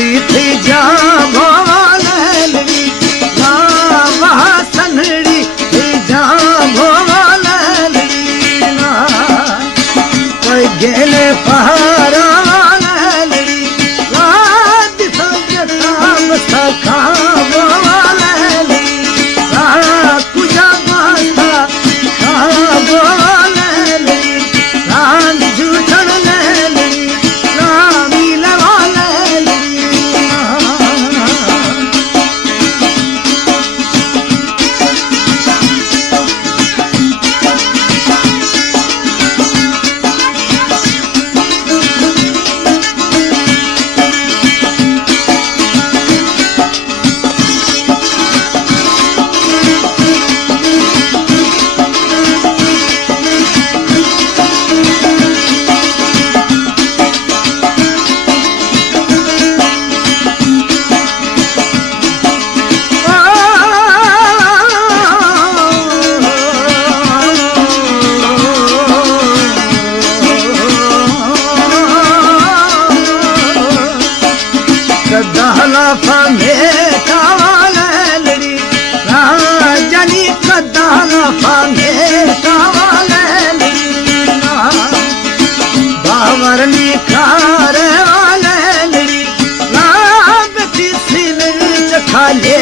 लड़ी थी जा भोलड़ी ना सनड़ी थी जा भोलड़ी ना कोई गेले पहाड़ा लड़ी ना दिखा जता सखा भोलड़ी ना कुजा माता खा भोलड़ी रान झूठन लड़ी रामी लवा लड़ी कदाला फमे कावलड़ी राजनी कदाला फमे कावलड़ी बावरनी कार वालड़ी राग किसी ने खाले